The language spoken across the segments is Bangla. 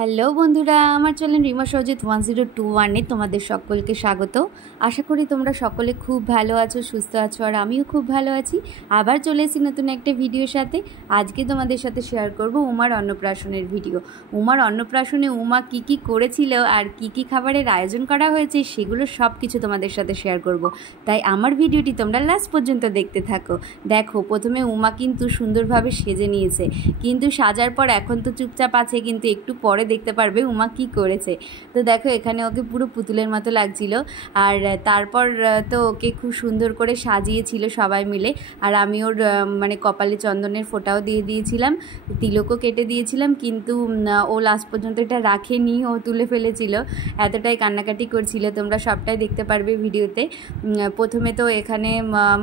হ্যালো বন্ধুরা, আমার চ্যানেল রিমা সজিত 1021 তোমাদের সকলকে স্বাগত। আশা করি তোমরা সকলে খুব ভালো আছো, সুস্থ আছো, আর আমিও খুব ভালো আছি। আবার চলে এসেছি নতুন একটা ভিডিওর সাথে। আজকে তোমাদের সাথে শেয়ার করব উমার অন্নপ্রাশনের ভিডিও। উমার অন্নপ্রাশনে উমা কি করেছিল আর কি খাবারের আয়োজন করা হয়েছে সেগুলো সব কিছু তোমাদের সাথে শেয়ার করব। তাই আমার ভিডিওটি তোমরা লাস্ট পর্যন্ত দেখতে থাকো। দেখো, প্রথমে উমা কিন্তু সুন্দরভাবে সেজে নিয়েছে, কিন্তু সাজার পর এখন তো চুপচাপ আছে, কিন্তু একটু পরে দেখতে পারবে উমা কি করেছে। তো দেখো, এখানে ওকে পুরো পুতুলের মতো লাগছিল। আর তারপর তো ওকে খুব সুন্দর করে সাজিয়েছিল সবাই মিলে। আর আমি ওর মানে কপালে চন্দনের ফোঁটাও দিয়ে দিয়েছিলাম, তিলকও কেটে দিয়েছিলাম, কিন্তু ও লাস্ট পর্যন্ত এটা রাখেনি, ও তুলে ফেলেছিল। এতটাই কান্নাকাটি করছিল, তোমরা সবটাই দেখতে পারবে ভিডিওতে। প্রথমে তো এখানে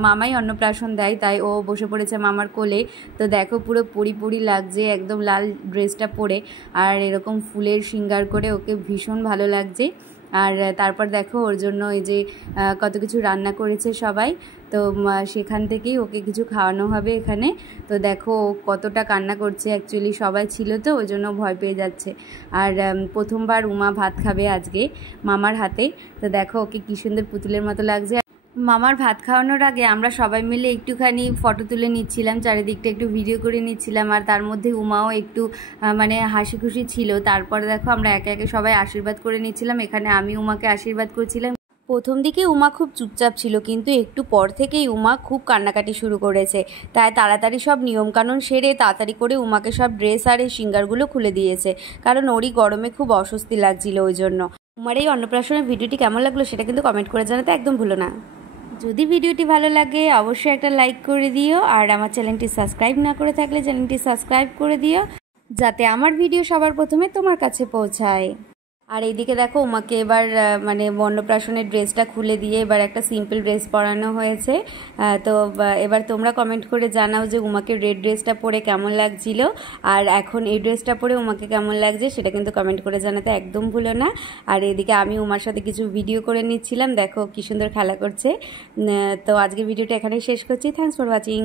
মামাই অন্নপ্রাশন দেয়, তাই ও বসে পড়েছে মামার কোলে। তো দেখো, পুরো পরি লাগছে একদম লাল ড্রেসটা পরে, আর এরকম ফুলের শৃঙ্গার করে ওকে ভীষণ ভালো লাগছে। আর তারপর দেখো, ওর জন্য এই যে কত কিছু রান্না করেছে সবাই, তো সেখান থেকেই ওকে কিছু খাওয়ানো হবে এখানে। তো দেখো ও কতটা কান্না করছে, অ্যাকচুয়ালি সবাই ছিল তো ওই জন্য ভয় পেয়ে যাচ্ছে। আর প্রথমবার উমা ভাত খাবে আজকে মামার হাতে। তো দেখো ওকে কী সুন্দর পুতুলের মতো লাগছে। মামার ভাত খাওয়ানোর আগে আমরা সবাই মিলে একটুখানি ফটো তুলে নিচ্ছিলাম, চারিদিকটা একটু ভিডিও করে নিচ্ছিলাম, আর তার মধ্যে উমাও একটু মানে হাসি খুশি ছিল। তারপরে দেখো আমরা একে একে সবাই আশীর্বাদ করে নিচ্ছিলাম। এখানে আমি উমাকে আশীর্বাদ করছিলাম। প্রথম দিকে উমা খুব চুপচাপ ছিল, কিন্তু একটু পর থেকেই উমা খুব কান্নাকাটি শুরু করেছে। তাই তাড়াতাড়ি সব নিয়মকানুন সেরে তাড়াতাড়ি করে উমাকে সব ড্রেস আর এই সিঙ্গারগুলো খুলে দিয়েছে, কারণ ওরই গরমে খুব অস্বস্তি লাগছিল ওই জন্য। উমার এই অন্নপ্রাশনের ভিডিওটি কেমন লাগলো সেটা কিন্তু কমেন্ট করে জানাতে একদম ভুলো না। যদি ভিডিওটি ভালো লাগে অবশ্যই একটা লাইক করে দিও, আর আমার চ্যানেলটি সাবস্ক্রাইব না করে থাকলে চ্যানেলটি সাবস্ক্রাইব করে দিও, যাতে আমার ভিডিও সবার প্রথমে তোমার কাছে পৌঁছায়। আর এইদিকে দেখো, উমাকে এবার মানে অন্নপ্রাশনের ড্রেসটা খুলে দিয়ে এবার একটা সিম্পল ড্রেস পরানো হয়েছে। তো এবার তোমরা কমেন্ট করে জানাও যে উমাকে রেড ড্রেসটা পরে কেমন লাগছিল, আর এখন এই ড্রেসটা পরে উমাকে কেমন লাগছে সেটা কিন্তু কমেন্ট করে জানাতে একদম ভুলো না। আর এদিকে আমি উমার সাথে কিছু ভিডিও করে নিচ্ছিলাম, দেখো কি সুন্দর খেলা করছে। তো আজকের ভিডিওটা এখানেই শেষ করছি। Thanks for watching.